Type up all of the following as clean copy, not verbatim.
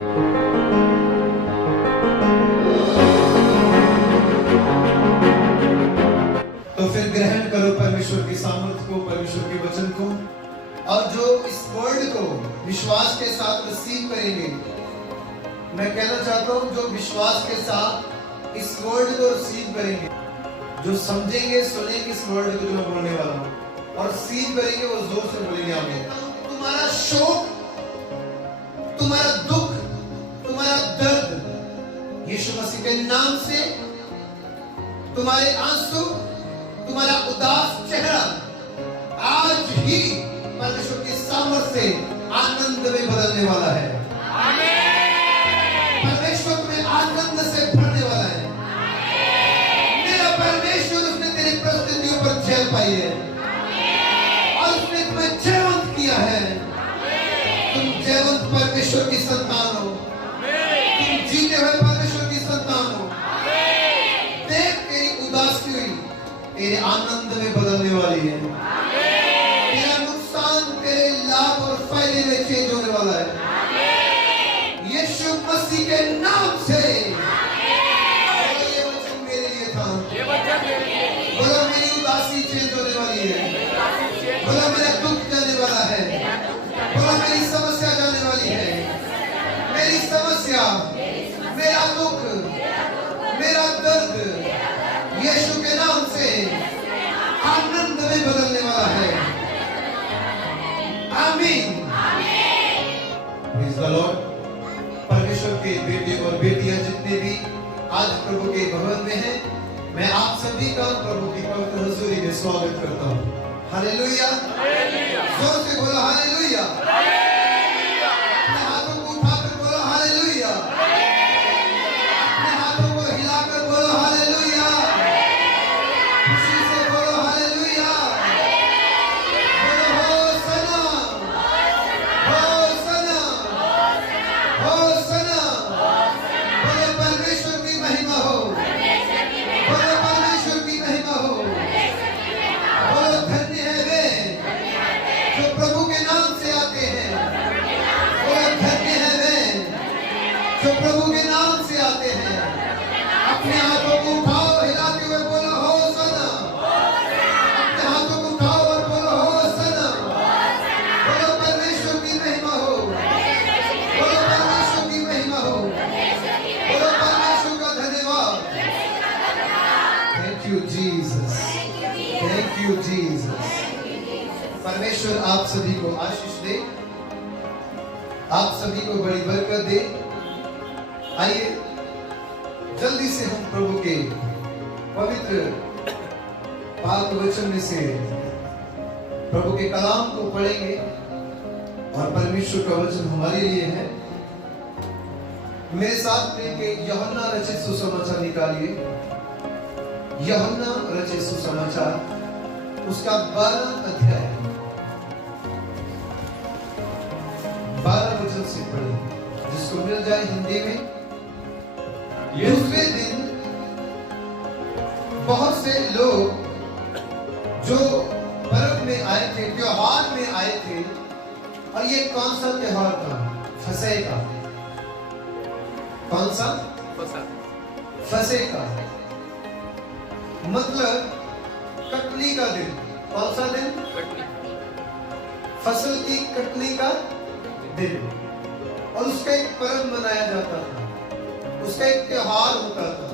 तो फिर ग्रहण करो परमेश्वर की सामर्थ को, परमेश्वर के वचन को, और जो इस वर्ड को विश्वास के साथ रिसीव करेंगे। मैं कहना चाहता हूं, जो विश्वास के साथ इस वर्ड को रिसीव करेंगे, जो समझेंगे सुनेंगे इस वर्ड को जो मैं बोलने वाला हूं और रिसीव करेंगे, वो जोर से बोलेंगे आमीन। तुम्हारा शोक, तुम्हारा दुख, तुम्हारा दर्द यीशु मसीह के नाम से, तुम्हारे आंसू, तुम्हारा उदास चेहरा आज ही परमेश्वर की सामर्थ से आनंद में बदलने वाला है। परमेश्वर तुम्हें आनंद से भरने वाला है। मेरा परमेश्वर, उसने तेरी परिस्थितियों पर जय पाई है और उसने तुम्हें जयवंत किया है। तुम जयवंत परमेश्वर की संतान हो, तुम जीते हुए परमेश्वर की संतान हो। देख, तेरी उदासी हुई तेरे आनंद में बदलने वाली है। तेरा नुकसान तेरे लाभ और फायदे में चेंज होने वाला है यीशु मसीह के नाम से। ये वचन मेरे लिए था। बोलो, मेरी उदासी चेंज होने वाली है। बोलो, मेरा दुख जाने वाला है। बोलो, मेरी समस्या जाने वाली है। मेरी समस्या, मेरा दुख, मेरा दर्द यीशु के नाम से आनंद में बदलने वाला है। आमीन। Praise the Lord. परमेश्वर के बेटे और बेटियां जितने भी आज प्रभु के भवन में हैं, मैं आप सभी का प्रभु की पवित्र हुजूरी में स्वागत करता हूं। हालेलुया। जोर से बोलो हालेलुया। अपने हाथों को उठाकर बोलो हालेलुया। अपने हाथों को हिलाकर बोलो हालेलुया। खुशी से बोलो हालेलुया। बोलो होसना, होसना, होसना। बोलो परमेश्वर की महिमा हो। बोलो परमेश्वर की महिमा हो। बोलो धन्य है वे जो प्रभु के नाम से आते हैं। बोलो धन्य है वे जो प्रभु के नाम से आते हैं। अपने हाथों को उठाओ, हिलाते हुए बोलो होसना। अपने हाथों को उठाओ और बोलो होसना। बोलो परमेश्वर की महिमा हो। बोलो परमेश्वर की महिमा हो। बोलो परमेश्वर का धन्यवाद। Thank you Jesus. Thank you Jesus. परमेश्वर आप सभी को आशीष दे, आप सभी को बड़ी बरकत दे। आइए जल्दी से हम प्रभु के पवित्र पाक वचन में से प्रभु के कलाम को पढ़ेंगे और परमेश्वर का वचन हमारे लिए है। मेरे साथ लेके यूहन्ना रचित सुसमाचार निकालिए। यूहन्ना रचित सुसमाचार उसका 12 अध्याय 12 वचन से पढ़े, जिसको मिल जाए हिंदी में। दूसरे दिन बहुत से लोग जो पर्व में आए थे, त्योहार में आए थे, और ये कौन सा त्योहार था? फसह का। कौन सा? फसह का मतलब कटनी का दिन। कौन सा दिन? फसल की कटनी का दिन। और उसका एक पर्व मनाया जाता था, उसका एक त्योहार होता था।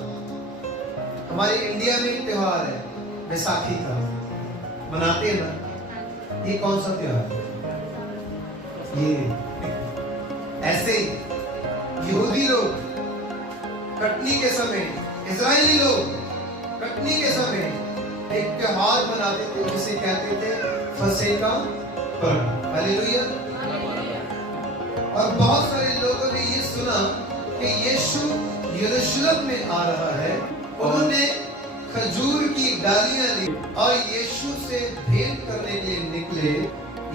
हमारे इंडिया में एक त्योहार है बैसाखी का, मनाते हैं ना। ये कौन सा त्योहार? ये ऐसे यहूदी लोग कटनी के समय, इजरायली लोग कटनी के समय एक त्योहार मनाते थे जिसे कहते थे फसह का पर्व। हालेलुया। और बहुत सारे लोगों ने ये सुना कि यीशु यरूशलेम में आ रहा है। उन्होंने खजूर की डालियां ली और यीशु से भेंट करने के लिए निकले,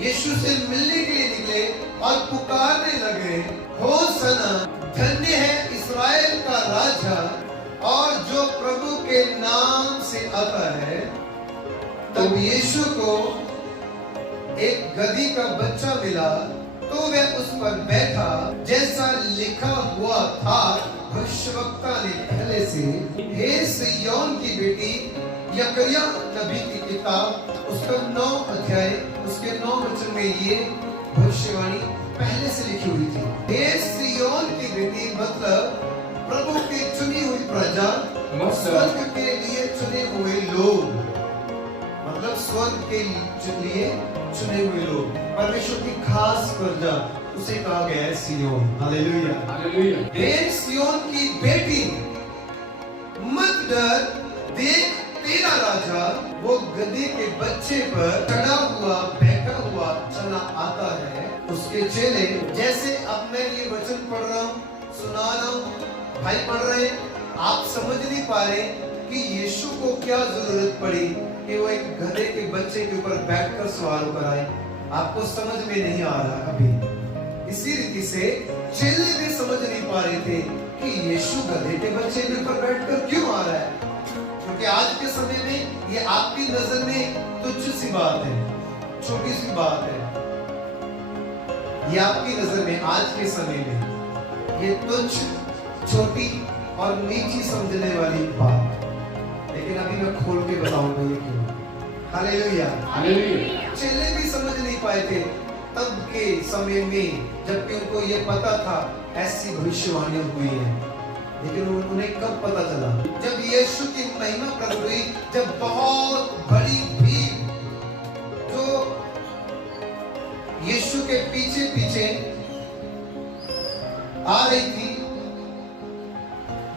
यीशु से मिलने के लिए निकले और पुकारने लगे, होसना, धन्य है इस्राएल का राजा और जो प्रभु के नाम से आता है। तब यीशु को एक गधी का बच्चा मिला तो वह उस पर बैठा जैसा लिखा हुआ था। भविष्यवक्ता ने पहले से, हे सिय्योन की बेटी, यकरिया नबी की किताब उसका 9 अध्याय उसके 9 वचन में ये भविष्यवाणी पहले से लिखी हुई थी। हे सिय्योन की बेटी मतलब प्रभु की चुनी हुई प्रजा, स्वर्ग के लिए चुने हुए लोग, मतलब स्वर्ग के लिए चुने हुए लोग, परमेश्वर की खास प्रजा, उसे कहा गया है सिय्योन। Hallelujah, hallelujah. हे सिय्योन की बेटी, मत डर, देख तेरा राजा वो गधे के बच्चे पर चढ़ा हुआ बैठा हुआ चला आता है। उसके चेले, जैसे अब मैं ये वचन पढ़ रहा हूँ, सुना रहा हूँ, भाई पढ़ रहे हैं, आप समझ नहीं पा रहे कि यीशु को क्या जरूरत पड़ी कि वो एक गधे के बच्चे के ऊपर बैठकर सवार होकर आए। आपको समझ में नहीं आ रहा अभी। इसी रीति से चेले भी समझ नहीं पा रहे थे कि यीशु गधे के बच्चे के ऊपर बैठकर क्यों आ रहा है, क्योंकि आज के समय में ये आपकी नजर में तुच्छ सी बात है, छोटी सी बात है। ये आपकी नजर में आज के समय में ये तुच्छ, छोटी और नीची समझने वाली बात, लेकिन अभी मैं खोल के बताऊंगा ये क्यों। Hallelujah, hallelujah. चेले भी समझ नहीं पाए थे तब के समय में, जबकि उनको ये पता था ऐसी भविष्यवाणियां हुई है, लेकिन उन्हें कब पता चला? जब यीशु की महिमा प्रकट हुई, जब बहुत बड़ी भीड़ जो यीशु के पीछे पीछे आ रही थी,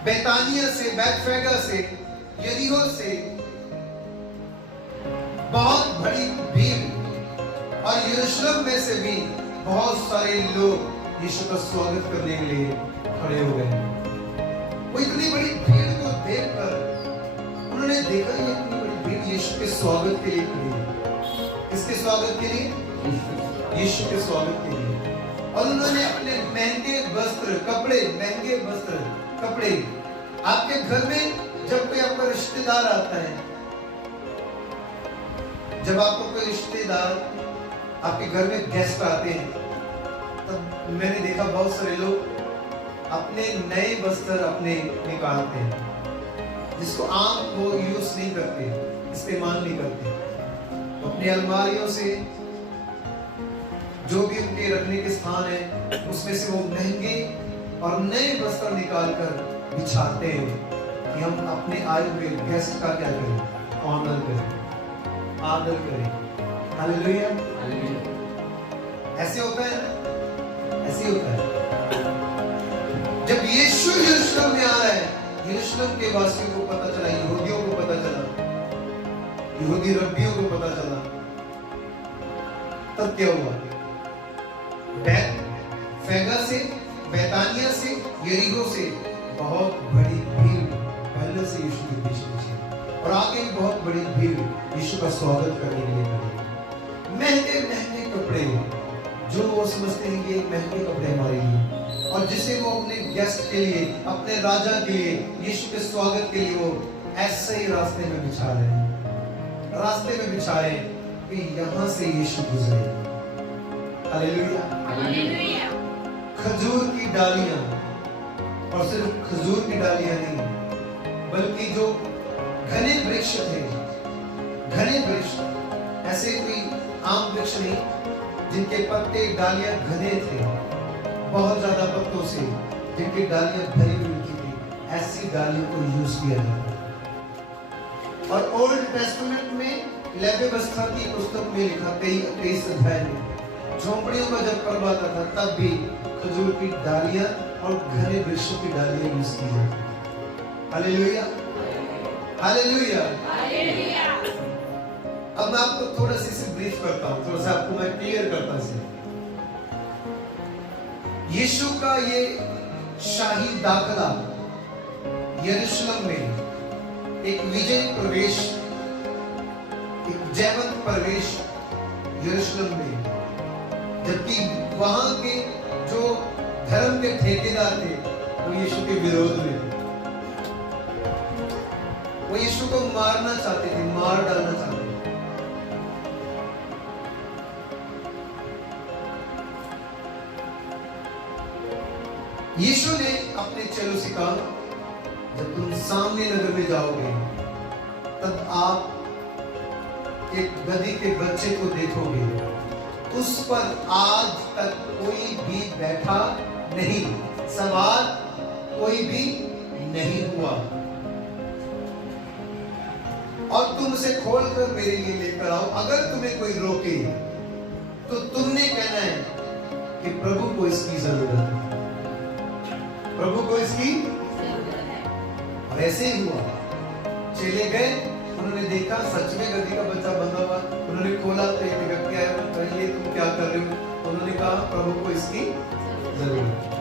बेतानिया से, बैतफैगा से, यरीहो से बहुत बड़ी भीड़, और यरूशलेम में से भी बहुत सारे लोग यीशु का स्वागत करने के लिए खड़े हो गए। वो इतनी बड़ी भीड़ को देखकर उन्होंने देखा ये इतनी बड़ी भीड़ यीशु के स्वागत के लिए खड़ी है। किसके स्वागत के लिए? यीशु के स्वागत के लिए। और उन्होंने अपने महंगे वस्त्र, कपड़े, महंगे वस्त्र, कपड़े, आपके घर में जब कोई आपका रिश्तेदार आता है, जब आपको कोई रिश्तेदार आपके घर में गेस्ट आते हैं, तब मैंने देखा बहुत सारे लोग अपने नए वस्त्र अपने निकालते हैं, जिसको आम वो यूज नहीं करते, इस्तेमाल नहीं करते, तो अपनी अलमारियों से जो भी उनके रखने के स्थान है उसमें से वो महंगे और नए वस्त्र निकालकर बिछाते हैं कि हम अपने आए हुए गेस्ट का क्या करें? ऑनर करें, आदर करें। हालेलुया, ऐसे होता है, ऐसे होता है। जब यीशु यरूशलेम में आ रहा है, यरूशलेम के वासियों को पता चला, यहूदियों को पता चला, यहूदी रब्बियों को पता चला, तब क्या हुआ? बैतफैगा से, बैतानिया से, यरीहो से बहुत बड़ी भीड़ पहले से यीशु के पीछे पीछे, और आगे बहुत बड़ी भीड़ यीशु का स्वागत करने के लिए खड़ी। महंगे महंगे कपड़े, जो वो समझते हैं ये महंगे कपड़े हमारे लिए, और जिसे वो अपने गेस्ट के लिए, अपने राजा के लिए, यीशु के स्वागत के लिए वो ऐसे ही रास्ते में बिछा रहे हैं, रास्ते में बिछा रहे हैं कि यहाँ से यीशु गुजरे। Hallelujah, hallelujah. खजूर की डालियां, और सिर्फ खजूर की डालियां नहीं, बल्कि जो घने वृक्ष थे, घने वृक्ष, ऐसे कोई आम वृक्ष नहीं, जिनके पत्ते, डालियां घने थे, बहुत ज्यादा पत्तों से, जिनकी डालियां भरी हुई थी, ऐसी डालियों को यूज किया जाता। और ओल्ड टेस्टामेंट में लेवी व्यवस्था की पुस्तक में लिखा 23 अध्याय में, झोंपड़ियों का जब पर्व आता था तब भी खजूर की डालियां और घने वृक्षों की डालियां यूज की जाती। Hallelujah, hallelujah, hallelujah. अब मैं आपको थोड़ा सा इसे ब्रीफ करता हूं, थोड़ा सा आपको मैं क्लियर करता हूं। यीशु का ये शाही दाखिला यरूशलेम में एक विजय प्रवेश, एक जयवंत प्रवेश यरूशलेम में, जबकि वहां के जो धर्म के ठेकेदार थे वो यीशु के विरोध में, वो यीशु को मारना चाहते थे, मार डालना चाहते थे। यीशु ने अपने चेलों से कहा, जब तुम सामने नगर में जाओगे तब आप एक गधी के बच्चे को देखोगे, उस पर आज तक कोई भी बैठा नहीं, सवार कोई भी नहीं हुआ, और तुम उसे खोलकर मेरे लिए लेकर आओ। अगर तुम्हें कोई रोके तो तुमने कहना है कि प्रभु को इसकी जरूरत है, प्रभु को इसकी जरूरत है। और ऐसे ही हुआ, चले गए, उन्होंने देखा सच में गधी का बच्चा बंधा हुआ, उन्होंने खोला तो एक व्यक्ति आया, ये तुम क्या कर रहे हो? उन्होंने कहा प्रभु को इसकी जरूरत है।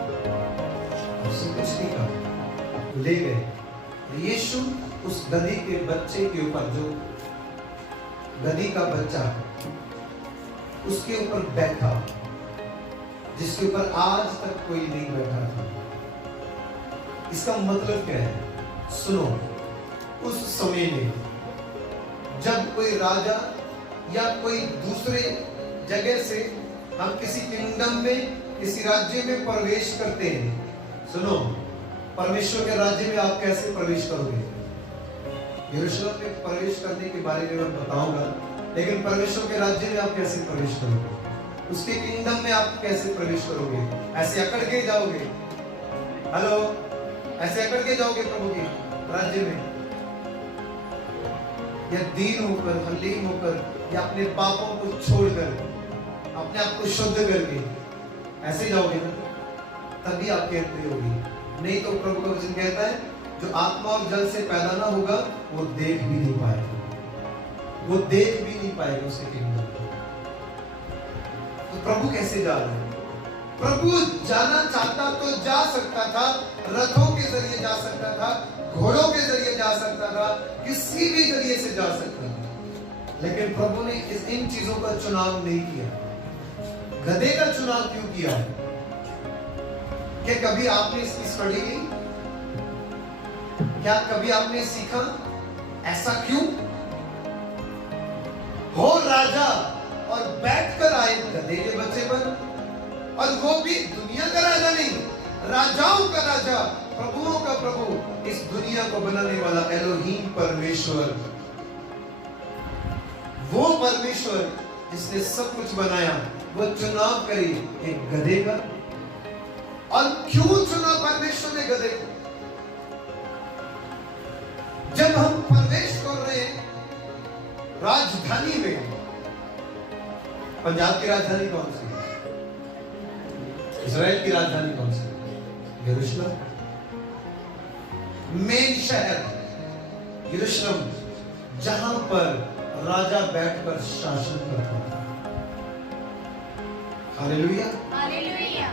उसने कुछ नहीं कहा, ले गए। यीशु उस गधी के बच्चे के ऊपर, जो गधी का बच्चा उसके ऊपर बैठा, जिसके ऊपर आज तक कोई नहीं बैठा था। इसका मतलब क्या है? सुनो, उस समय में जब कोई राजा या कोई दूसरे जगह से हम किसी किंगडम में, किसी राज्य में प्रवेश करते हैं, सुनो, परमेश्वर के राज्य में आप कैसे प्रवेश करोगे? यरूशलेम में प्रवेश करने के बारे में मैं बताऊंगा, लेकिन परमेश्वर के राज्य में आप कैसे प्रवेश करोगे? उसके किंगडम में आप कैसे प्रवेश करोगे? ऐसे अकड़ के जाओगे? हेलो, ऐसे अकड़ के जाओगे प्रभु के राज्य में? या दीन होकर, हलीम होकर, या अपने पापों को छोड़कर, अपने आप को शुद्ध करके ऐसे जाओगे ना, तभी आपकी एंट्री होगी। नहीं तो प्रभु का वचन कहता है, जो आत्मा और जल से पैदा ना होगा वो देख भी नहीं पाएगा, वो देख भी नहीं पाएगा उसके किंगडम को। तो प्रभु कैसे जा रहे हैं? प्रभु जाना चाहता तो जा सकता था, रथों के जरिए जा सकता था, घोड़ों के जरिए जा सकता था, किसी भी जरिए से जा सकता था, लेकिन प्रभु ने इन चीजों का चुनाव नहीं किया। गधे का चुनाव क्यों किया? क्या कभी आपने इसकी स्टडी की? क्या कभी आपने सीखा ऐसा क्यों? हो राजा और बैठकर आए गधे के बच्चे पर, और वो भी दुनिया का राजा नहीं, राजाओं का राजा, प्रभुओं का प्रभु, इस दुनिया को बनाने वाला एलोहीम परमेश्वर, वो परमेश्वर जिसने सब कुछ बनाया, वो चुनाव करी एक गधे का। और क्यों चुना परमेश्वर ने गधे को? जब हम प्रवेश कर रहे हैं राजधानी में, पंजाब की राजधानी कौन सी? इजराइल की राजधानी कौन सी? यरूशलेम। मेन शहर यरूशलेम, जहां पर राजा बैठकर शासन करता था। Hallelujah, hallelujah.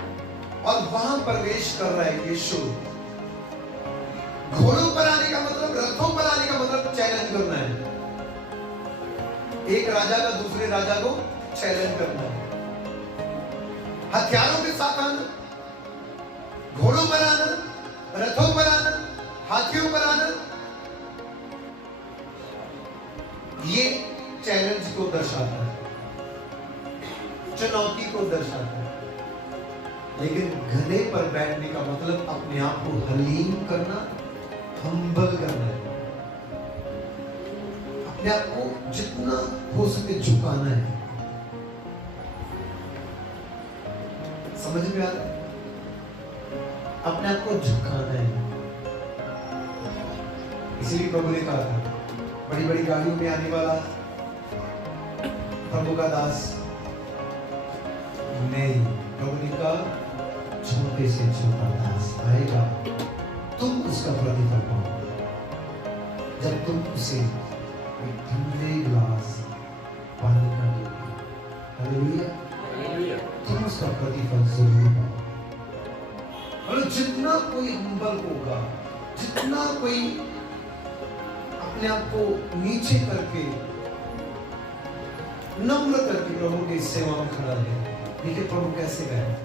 और वहां प्रवेश कर रहा है यीशु। घोड़ों पर आने का मतलब, रथों पर आने का मतलब चैलेंज करना है। एक राजा का दूसरे राजा को चैलेंज करना है। हथियारों के साथ आना, घोड़ों पर आना, रथों पर आना, हाथियों पर आना, ये चैलेंज को दर्शाता है, चुनौती को दर्शाता है। लेकिन गधे पर बैठने का मतलब अपने आप को हलीम करना, हम्बल करना है, अपने आप को जितना हो सके झुकाना है। समझ में आ रहा है? अपने आप को झुकाना है। इसीलिए प्रभु ने कहा था, बड़ी बड़ी गाड़ियों में आने वाला प्रभु का दास नहीं, प्रभु ने कहा छोटे से छोटा दास आएगा, तुम उसका प्रतिफल पाओगे जब तुम उसे एक ठंडे गिलास पानी का दोगे। हालेलुया, तुम उसका प्रतिफल जरूर पाओगे। और जितना कोई हम्बल होगा, जितना कोई अपने आप को नीचे करके, नम्र करके प्रभु की सेवा में खड़ा है, देखिए प्रभु कैसे गए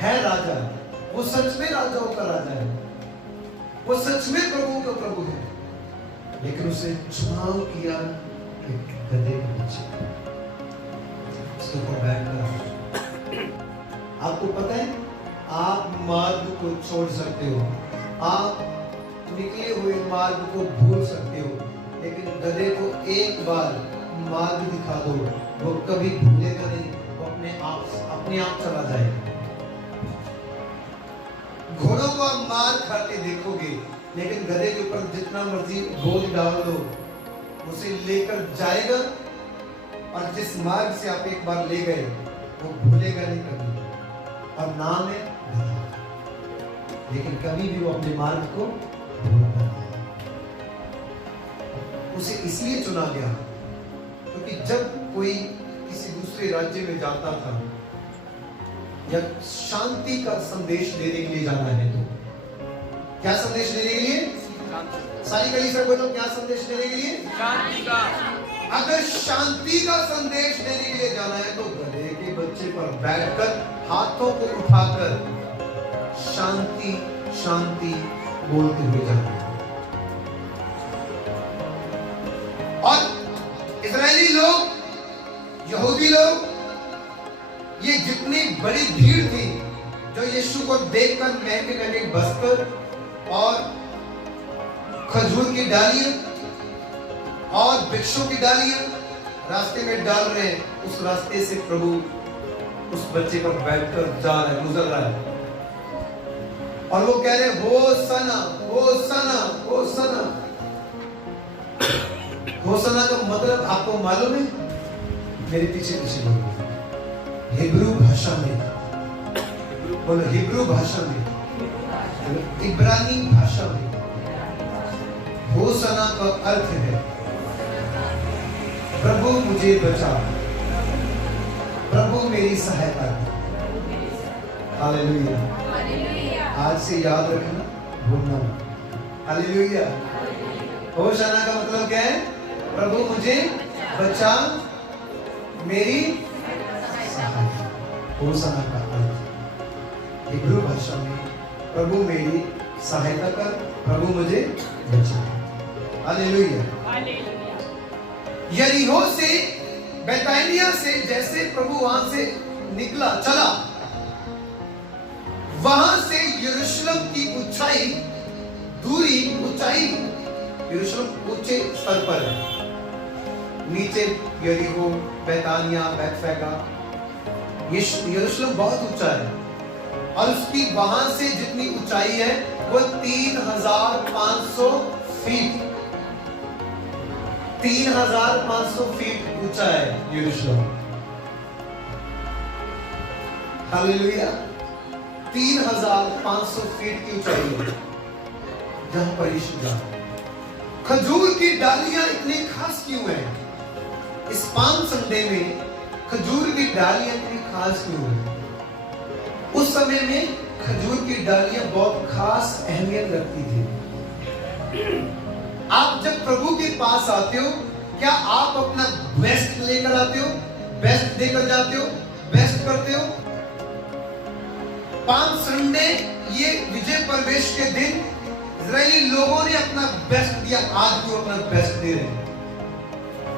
है राजा, वो सच में राजाओं का राजा है, वो सच में प्रभु का प्रभु है, लेकिन उसे चुनाव किया एक गधे के बच्चे, उसके ऊपर बैठकर। आपको पता है आप मार्ग को छोड़ सकते हो, आप निकले हुए मार्ग को भूल सकते हो, लेकिन गधे को एक बार मार्ग दिखा दो, वो कभी भूलेगा नहीं, वो अपने आप चला जाएगा। घोड़ों को आप मार खाते देखोगे, लेकिन गधे के ऊपर जितना मर्जी बोझ डाल दो, उसे लेकर जाएगा, और जिस मार्ग से आप एक बार ले गए वो भूलेगा नहीं कभी, और नाम है गधा। लेकिन कभी भी वो अपने मार्ग को भूलता नहीं। उसे इसलिए चुना गया क्योंकि जब कोई किसी दूसरे राज्य में जाता था या शांति का संदेश देने के लिए जाना है, तो क्या संदेश देने के लिए? सारी कलीसिया बोलो, क्या संदेश देने के लिए? शांति का। अगर शांति का संदेश देने के लिए जाना है तो गधे के बच्चे पर बैठकर हाथों को उठाकर शांति शांति बोलते हुए जाना है। और इजरायली लोग, यहूदी लोग, ये जितनी बड़ी भीड़ थी जो यीशु को देखकर महके महके बस्तर और खजूर की डालियां और वृक्षों की डालियां रास्ते में डाल रहे हैं, उस रास्ते से प्रभु उस बच्चे पर बैठकर जा रहा है, गुजर रहा है, और वो कह रहे हैं होसना होसना होसना। होसना का मतलब आपको मालूम है? मेरे पीछे पीछे बोलो, हिब्रू भाषा में बोलो, हिब्रू भाषा में, इब्रानी भाषा में होसना का अर्थ है प्रभु मुझे बचा, प्रभु मेरी सहायता कर। हालेलुया। आज से याद रखना, भूलना मत। हालेलुया। होशाना का मतलब क्या है? प्रभु मुझे बचा, मेरी सहायता। होशाना का अर्थ हिब्रू भाषा में प्रभु मेरी सहायता कर, प्रभु मुझे बचा। हालेलुया। यरीहो से, बैतानिया से जैसे प्रभु वहां से निकला, चला, वहां से यरूशलेम की ऊंचाई, दूरी, ऊंचाई, यरूशलेम ऊंचे स्तर पर है, नीचे यरीहो, बैतानिया, बैतफैगा, ये यरूशलेम बहुत ऊंचा है, और उसकी वहां से जितनी ऊंचाई है वो 3500 फीट, 3500 फीट ऊंचा है यरूशलेम। हालेलुया। 3500 फीट की ऊंचाई है जहां पर यीशु जा। खजूर की डालियां इतनी खास क्यों है? इस पाम संडे में खजूर की डालियां इतनी खास क्यों है? उस समय में खजूर की डालियां बहुत खास अहमियत रखती थी। आप जब प्रभु के पास आते हो, क्या आप अपना बेस्ट लेकर आते हो, बेस्ट देकर जाते हो, बेस्ट करते हो? पाम संडे, ये विजय प्रवेश के दिन इजरायली लोगों ने अपना बेस्ट दिया, आज भी अपना बेस्ट दे रहे हैं।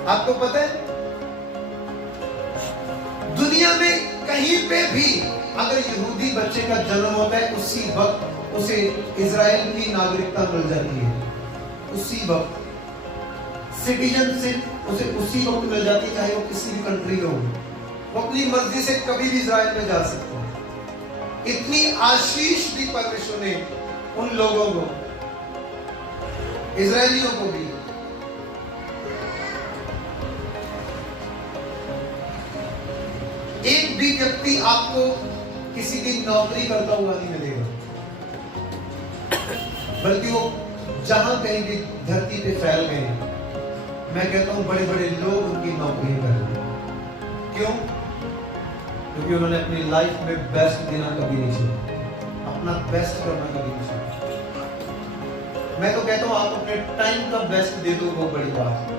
आपको पता है, दुनिया में कहीं पे भी अगर यहूदी बच्चे का जन्म होता है, उसी वक्त उसे इजराइल की नागरिकता मिल जाती है। उसी वक्त सिटीजनशिप उसे उसी वक्त मिल जाती है, चाहे वो किसी भी कंट्री में हो। वो अपनी मर्जी से कभी भी इजराइल में जा सकता है। इतनी आशीष दी परमेश्वर ने उन लोगों को, इजरायलियों को भी। एक भी व्यक्ति आपको किसी की नौकरी करता हुआ नहीं मिलेगा, बल्कि वो जहां कहीं भी धरती पे फैल गए, मैं कहता हूं बड़े बड़े लोग उनकी नौकरी कर रहे हैं। क्यों? क्योंकि उन्होंने अपनी लाइफ में बेस्ट देना कभी नहीं छोड़ा, अपना बेस्ट करना कभी नहीं छोड़ा। मैं तो कहता हूं आप अपने टाइम का बेस्ट दे दो, वो बड़ी बात है।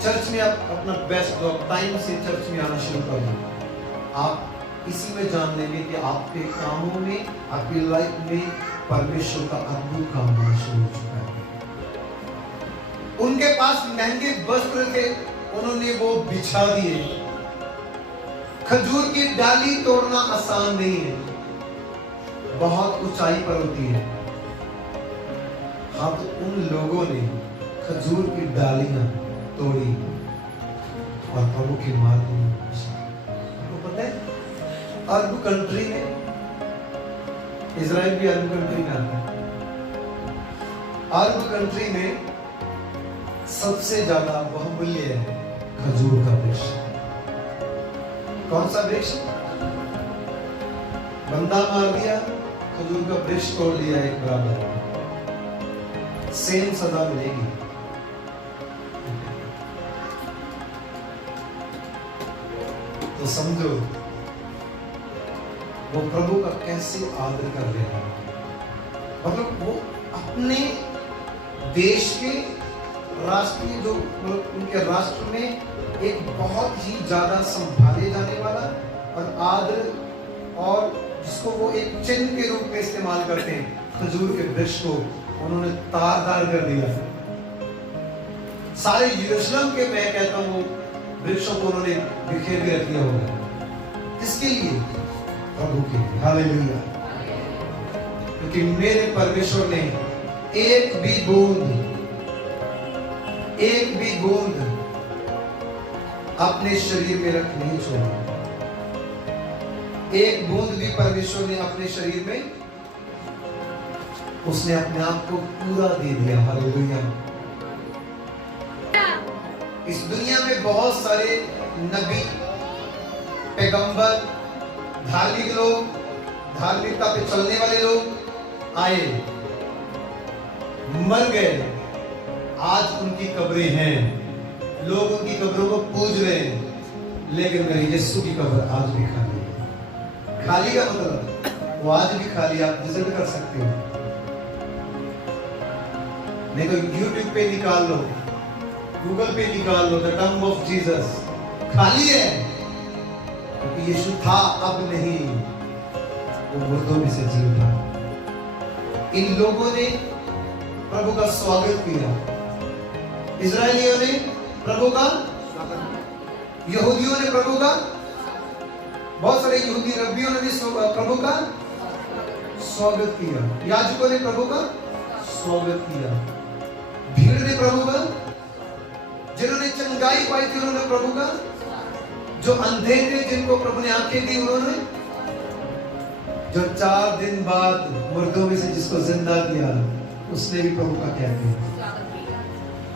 चर्च में आप अपना बेस्ट दो, टाइम से चर्च में आना शुरू कर दो। आप इसी में जान लेंगे कि आपके कामों में, आपकी लाइफ में परमेश्वर का अद्भुत काम होना शुरू हो चुका है। उनके पास महंगे वस्त्र थे, उन्होंने वो बिछा दिए। खजूर की डाली तोड़ना आसान नहीं है, बहुत ऊंचाई पर होती है। हाँ, तो उन लोगों ने खजूर की डालियां तोड़ी और प्रभु की मार्ग में आपको पता है अरब कंट्री में, इजराइल भी अरब कंट्री में आता है, अरब कंट्री में सबसे ज्यादा बहुमूल्य है खजूर का वृक्ष। कौन सा वृक्ष? बंदा मार दिया, खजूर का वृक्ष तोड़ लिया, एक बराबर सेम सजा मिलेगी। तो समझो वो प्रभु का कैसे आदर कर रहे हैं। मतलब वो अपने देश के राष्ट्रीय जो उनके राष्ट्र में एक बहुत ही ज्यादा संभाले जाने वाला और आदर और जिसको वो एक चिन्ह के रूप में इस्तेमाल करते हैं, खजूर के वृक्ष को उन्होंने तार-तार कर दिया। सारे यरूशलेम के, मैं कहता हूँ, वृक्षों को उन्होंने बिखेर के रख दिया होगा। किसके लिए? प्रभु के लिए। हालेलुया। क्योंकि मेरे परमेश्वर ने एक भी बूंद अपने शरीर में रख नहीं छोड़ा। एक बूंद भी परमेश्वर ने अपने शरीर में, उसने अपने आप को पूरा दे दिया। हालेलुया। इस दुनिया में बहुत सारे नबी, पैगंबर, धार्मिक लोग, धार्मिकता पे चलने वाले लोग आए, मर गए, आज उनकी कब्रें हैं, लोग उनकी कब्रों को पूज रहे हैं, लेकिन मेरे यीशु की कब्र आज भी खाली है। खाली का मतलब वो आज भी खाली, आप विजिट कर सकते हो। नहीं तो YouTube पे निकाल लो, गूगल पे निकाल लो, द टंब ऑफ जीसस, खाली है, क्योंकि यीशु था, अब नहीं, वो मुर्दों में से जी उठा। इन लोगों ने प्रभु का स्वागत किया, इजरायलियों ने प्रभु का, यहूदियों ने प्रभु का, बहुत सारे यहूदी रब्बियों ने भी प्रभु का स्वागत किया, याजकों ने प्रभु का स्वागत किया, भीड़ ने प्रभु का, जिन्होंने चंगाई पाई थी उन्होंने प्रभु का, जो अंधे थे जिनको प्रभु ने आंखें दी उन्होंने, जो 4 दिन बाद मुर्दों में से जिसको जिंदा किया उसने भी प्रभु का क्या किया।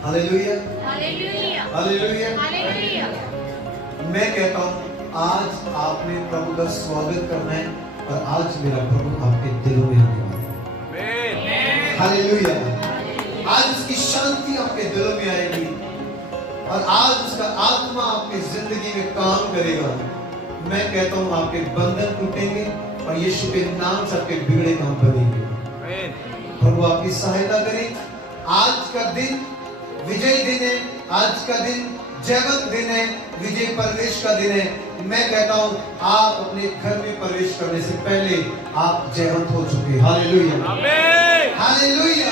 Hallelujah, hallelujah, hallelujah, hallelujah. मैं कहता हूँ आज आपने प्रभु का स्वागत करना है और आज मेरा प्रभु आपके दिलों में आने वाला है। हालेलुया। आज उसकी शांति आपके दिलों में आएगी और आज उसका आत्मा आपकी जिंदगी में काम करेगा। मैं कहता हूँ आपके बंधन टूटेंगे और यीशु के नाम से आपके बिगड़े काम बनेंगे। प्रभु आपकी सहायता करे। आज का दिन विजय दिन है, आज का दिन जयवंत दिन है, विजय प्रवेश का दिन है। मैं कहता हूँ आप अपने घर में प्रवेश करने से पहले आप जयवंत हो चुके। हालेलुया, आमीन, हालेलुया।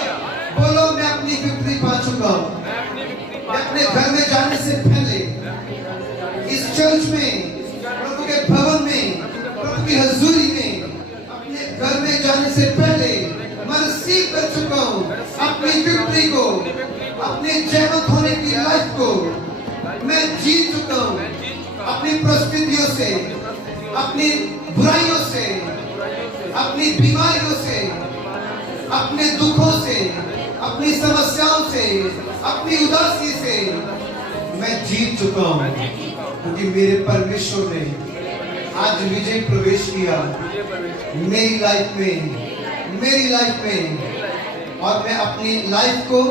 बोलो मैं अपनी विक्ट्री पा चुका हूँ। मैं अपने घर में जाने से पहले इस चर्च में, प्रभु के भवन में, प्रभु की हजूरी में, अपने घर में जाने से पहले मैं रिसीव कर चुका हूँ अपनी विक्ट्री को, अपने जयवंत होने की लाइफ को मैं जीत चुका हूँ। अपनी परिस्थितियों से, अपनी बुराइयों से, अपनी बीमारियों से, अपने दुखों से, अपनी समस्याओं से, अपनी उदासी से मैं जीत चुका हूँ, क्योंकि मेरे परमेश्वर ने आज विजय प्रवेश किया मेरी लाइफ में, और मैं अपनी लाइफ को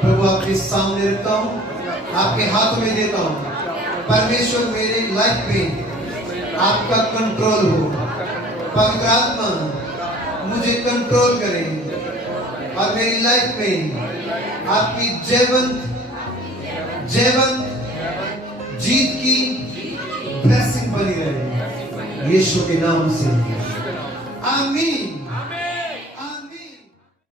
प्रभु आपके सामने रखता हूँ, आपके हाथों में देता हूँ। परमेश्वर मेरी लाइफ में आपका कंट्रोल हो, पवित्र आत्मा मुझे कंट्रोल करे और मेरी लाइफ में आपकी जयवंत जीत की ब्लेसिंग बनी रहे, यीशु के नाम से आमीन।